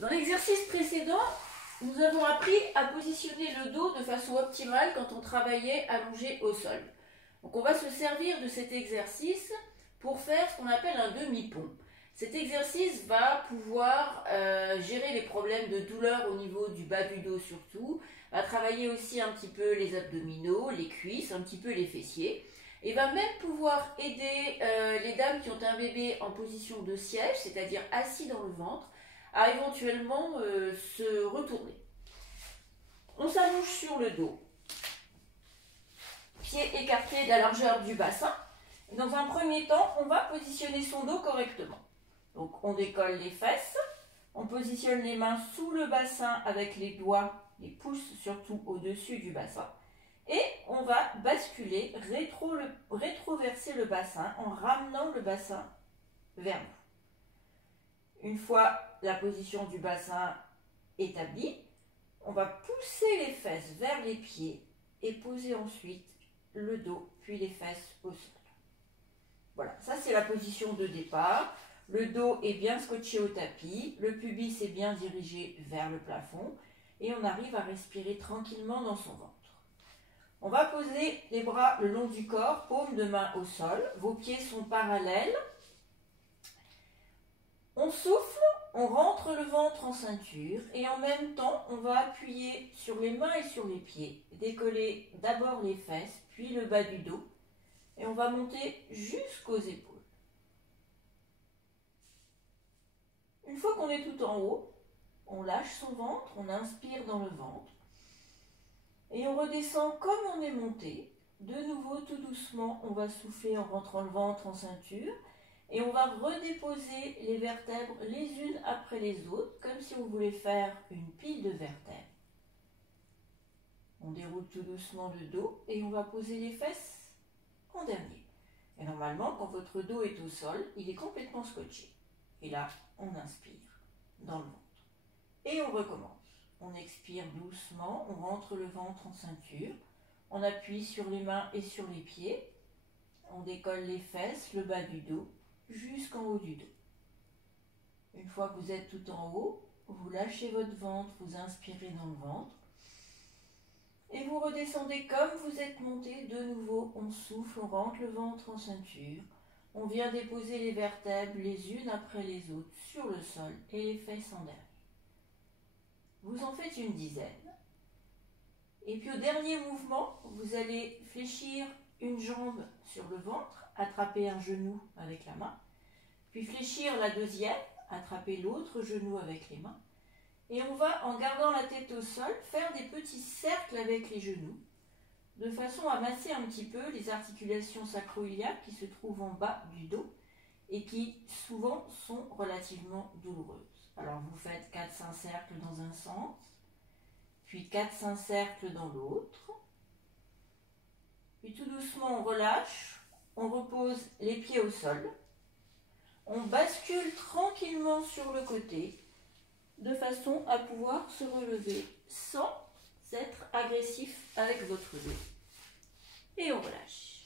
Dans l'exercice précédent, nous avons appris à positionner le dos de façon optimale quand on travaillait allongé au sol. Donc on va se servir de cet exercice pour faire ce qu'on appelle un demi-pont. Cet exercice va pouvoir gérer les problèmes de douleur au niveau du bas du dos surtout, va travailler aussi un petit peu les abdominaux, les cuisses, un petit peu les fessiers, et va même pouvoir aider les dames qui ont un bébé en position de siège, c'est-à-dire assis dans le ventre, à éventuellement se retourner. On s'allonge sur le dos, pieds écartés de la largeur du bassin. Dans un premier temps, on va positionner son dos correctement. Donc on décolle les fesses, on positionne les mains sous le bassin avec les doigts, les pouces surtout au-dessus du bassin. Et on va basculer, rétroverser le bassin en ramenant le bassin vers nous. Une fois la position du bassin établie, on va pousser les fesses vers les pieds et poser ensuite le dos puis les fesses au sol. Voilà, ça c'est la position de départ. Le dos est bien scotché au tapis, le pubis est bien dirigé vers le plafond et on arrive à respirer tranquillement dans son ventre. On va poser les bras le long du corps, paume de main au sol, vos pieds sont parallèles. On souffle, on rentre le ventre en ceinture et en même temps, on va appuyer sur les mains et sur les pieds, décoller d'abord les fesses, puis le bas du dos et on va monter jusqu'aux épaules. Une fois qu'on est tout en haut, on lâche son ventre, on inspire dans le ventre et on redescend comme on est monté. De nouveau, tout doucement, on va souffler en rentrant le ventre en ceinture. Et on va redéposer les vertèbres les unes après les autres, comme si on voulait faire une pile de vertèbres. On déroule tout doucement le dos et on va poser les fesses en dernier. Et normalement, quand votre dos est au sol, il est complètement scotché. Et là, on inspire dans le ventre. Et on recommence. On expire doucement, on rentre le ventre en ceinture. On appuie sur les mains et sur les pieds. On décolle les fesses, le bas du dos, jusqu'en haut du dos. Une fois que vous êtes tout en haut, vous lâchez votre ventre, vous inspirez dans le ventre et vous redescendez comme vous êtes monté. De nouveau, on souffle, on rentre le ventre en ceinture, on vient déposer les vertèbres les unes après les autres sur le sol et les fesses en derrière. Vous en faites une dizaine. Et puis au dernier mouvement, vous allez fléchir une jambe sur le ventre, attraper un genou avec la main, puis fléchir la deuxième, attraper l'autre genou avec les mains. Et on va, en gardant la tête au sol, faire des petits cercles avec les genoux, de façon à masser un petit peu les articulations sacro-iliaques qui se trouvent en bas du dos et qui souvent sont relativement douloureuses. Alors vous faites 4-5 cercles dans un sens, puis 4-5 cercles dans l'autre. Puis tout doucement on relâche, on repose les pieds au sol. On bascule tranquillement sur le côté de façon à pouvoir se relever sans être agressif avec votre dos. Et on relâche.